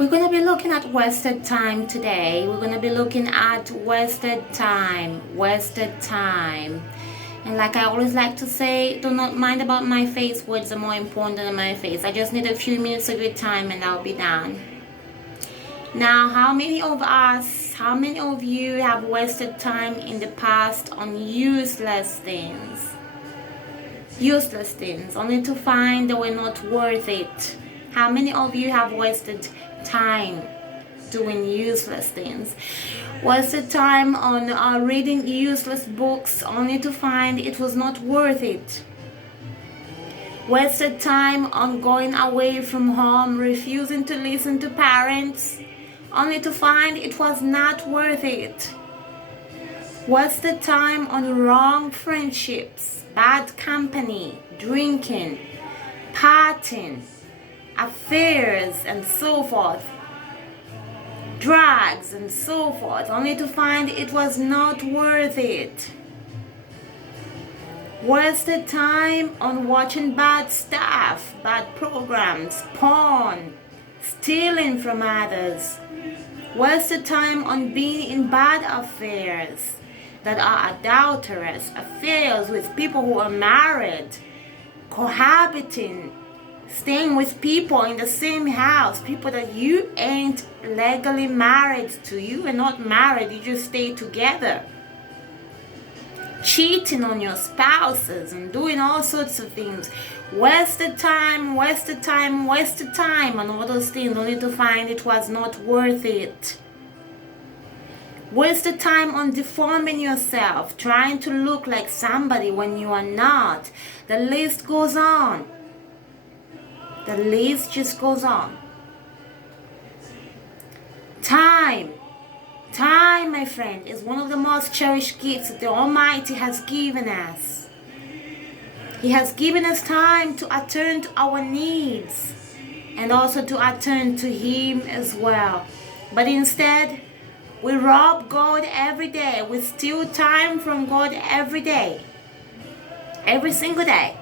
We're going to be looking at wasted time today. We're going to be looking at wasted time. And like I always like to say, do not mind about my face. Words are more important than my face. I just need a few minutes of your time and I'll be done. Now, how many of you have wasted time in the past on useless things? Useless things, only to find they were not worth it. How many of you have wasted time doing useless things? Wasted time on reading useless books only to find it was not worth it. Wasted time on going away from home, refusing to listen to parents only to find it was not worth it. Wasted time on wrong friendships, bad company, drinking, partying, affairs and so forth, drugs and so forth, only to find it was not worth it. Wasted time on watching bad stuff, bad programs, porn, stealing from others. Wasted time on being in bad affairs that are adulterous, affairs with people who are married, cohabiting, staying with people in the same house, people that you ain't legally married to. You are not married, you just stay together. Cheating on your spouses and doing all sorts of things. Wasted time on all those things only to find it was not worth it. Wasted time on deforming yourself, trying to look like somebody when you are not. The list goes on. The list just goes on. Time, my friend, is one of the most cherished gifts that the Almighty has given us. He has given us time to attend to our needs and also to attend to Him as well. But instead, we rob God every day. We steal time from God every day. Every single day.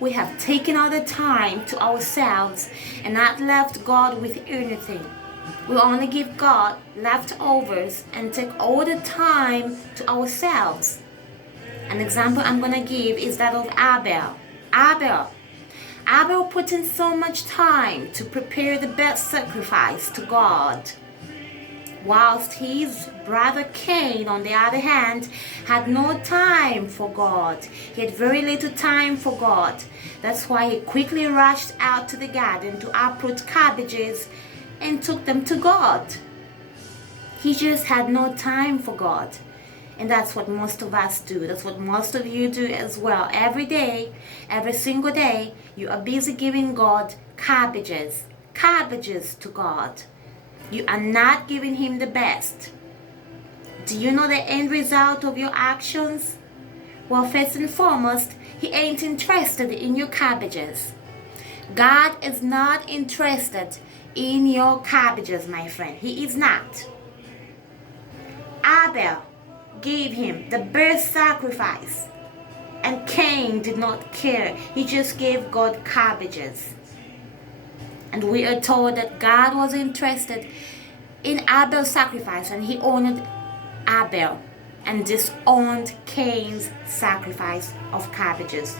We have taken all the time to ourselves and not left God with anything. We only give God leftovers and take all the time to ourselves. An example I'm going to give is that of Abel. Abel put in so much time to prepare the best sacrifice to God, whilst his brother Cain, on the other hand, had no time for God. He had very little time for God. That's why he quickly rushed out to the garden to uproot cabbages and took them to God. He just had no time for God. And that's what most of us do. That's what most of you do as well. Every day, every single day, you are busy giving God cabbages to God. You are not giving Him the best. Do you know the end result of your actions? Well, first and foremost, He ain't interested in your cabbages. God is not interested in your cabbages, my friend. He is not. Abel gave Him the best sacrifice, and Cain did not care. He just gave God cabbages. And we are told that God was interested in Abel's sacrifice, and He honored Abel and disowned Cain's sacrifice of cabbages.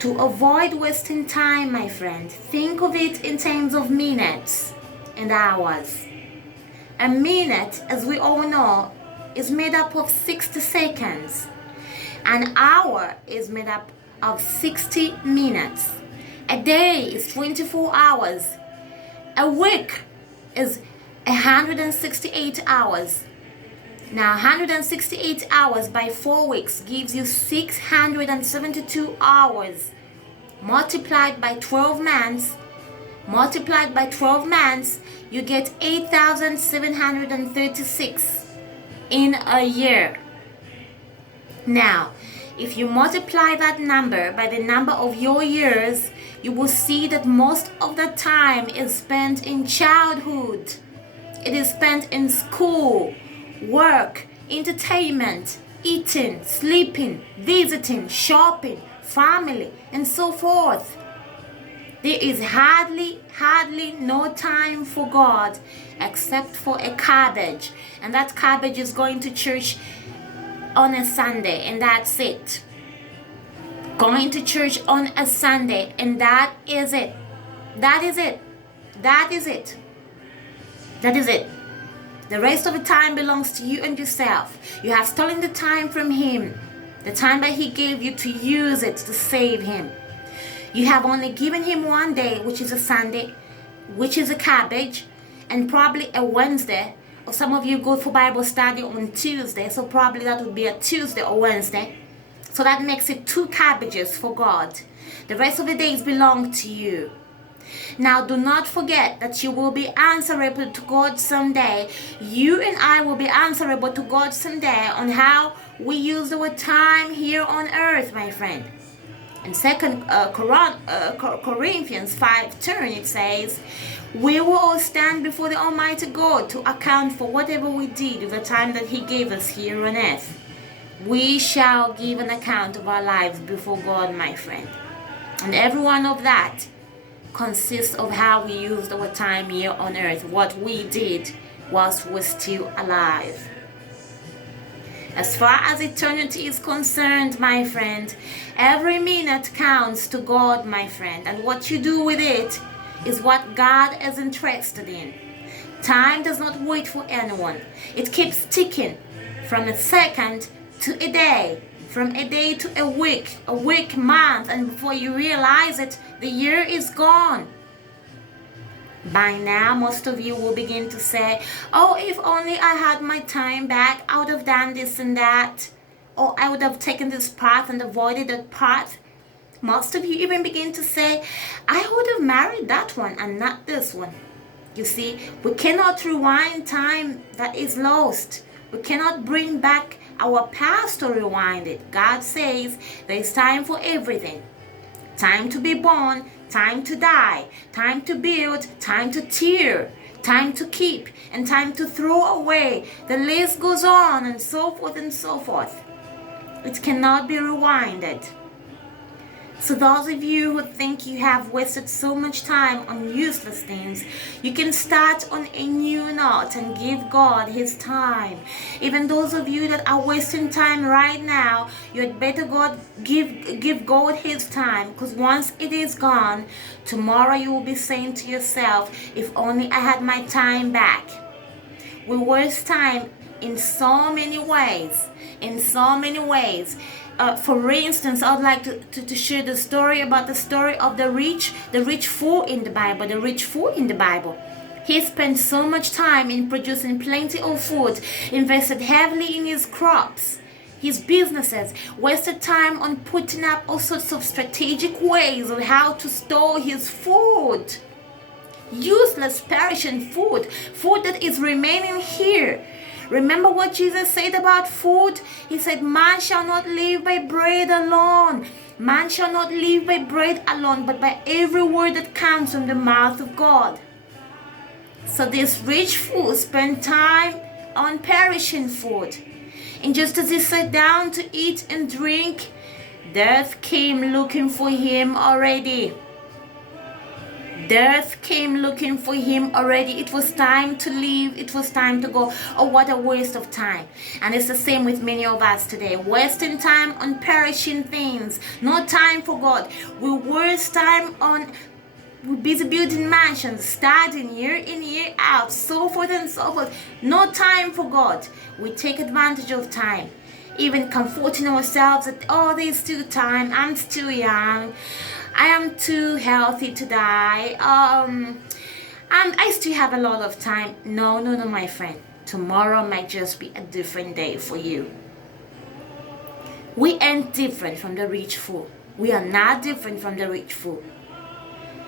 To avoid wasting time, my friend, think of it in terms of minutes and hours. A minute, as we all know, is made up of 60 seconds. An hour is made up of 60 minutes. A day is 24 hours. A week is 168 hours. Now, 168 hours by 4 weeks gives you 672 hours. Multiplied by 12 months, you get 8,736 in a year. Now, if you multiply that number by the number of your years, you will see that most of the time is spent in childhood. It is spent in school, work, entertainment, eating, sleeping, visiting, shopping, family, and so forth. There is hardly no time for God except for a cabbage. And that cabbage is going to church on a Sunday, and that's it. Going to church on a Sunday, and that is it. That is it. That is it. That is it. The rest of the time belongs to you and yourself. You have stolen the time from Him, the time that He gave you to use it to save Him. You have only given Him one day, which is a Sunday, which is a cabbage, and probably a Wednesday. Or some of you go for Bible study on Tuesday, so probably that would be a Tuesday or Wednesday. So that makes it 2 cabbages for God. The rest of the days belong to you. Now, do not forget that you will be answerable to God someday. You and I will be answerable to God someday on how we use our time here on earth, my friend. In 2 Corinthians 5:10, it says, we will all stand before the Almighty God to account for whatever we did with the time that He gave us here on earth. We shall give an account of our lives before God, my friend. And every one of that consists of how we used our time here on earth, what we did whilst we're still alive. As far as eternity is concerned, my friend, every minute counts to God, my friend, and what you do with it is what God is interested in. Time does not wait for anyone. It keeps ticking from a second to a day, from a day to a week month, and before you realize it, the year is gone. By now, most of you will begin to say, oh, if only I had my time back, I would have done this and that. Or I would have taken this path and avoided that path. Most of you even begin to say, I would have married that one and not this one. You see, we cannot rewind time that is lost. We cannot bring back our past to rewind it. God says there is time for everything. Time to be born, time to die, time to build, time to tear, time to keep, and time to throw away. The list goes on and so forth and so forth. It cannot be rewinded. So those of you who think you have wasted so much time on useless things, you can start on a new note and give God His time. Even those of you that are wasting time right now, you had better give God His time, because once it is gone, tomorrow you will be saying to yourself, if only I had my time back. We waste time in so many ways. For instance, I would like to share the story about the story of the rich fool in the Bible. The rich fool in the Bible. He spent so much time in producing plenty of food, invested heavily in his crops, his businesses, wasted time on putting up all sorts of strategic ways of how to store his food. Useless, perishing food that is remaining here. Remember what Jesus said about food? He said, man shall not live by bread alone. Man shall not live by bread alone, but by every word that comes from the mouth of God. So this rich fool spent time on perishing food. And just as he sat down to eat and drink, death came looking for him already. Death came looking for him already. It was time to leave. It was time to go. Oh, what a waste of time. And it's the same with many of us today. Wasting time on perishing things. No time for God. We waste time on busy building mansions, studying year in, year out, so forth and so forth. No time for God. We take advantage of time. Even comforting ourselves that, oh, there's still time. I'm still young. I am too healthy to die. I still have a lot of time. No, my friend. Tomorrow might just be a different day for you. We ain't different from the rich fool. We are not different from the rich fool.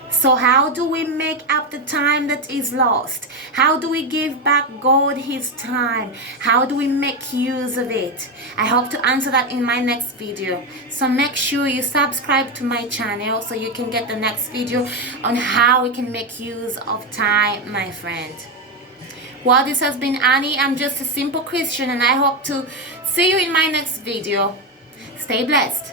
So how do we make up the time that is lost? How do we give back God His time? How do we make use of it? I hope to answer that in my next video. So make sure you subscribe to my channel so you can get the next video on how we can make use of time, my friend. Well, this has been Annie. I'm just a simple Christian, and I hope to see you in my next video. Stay blessed.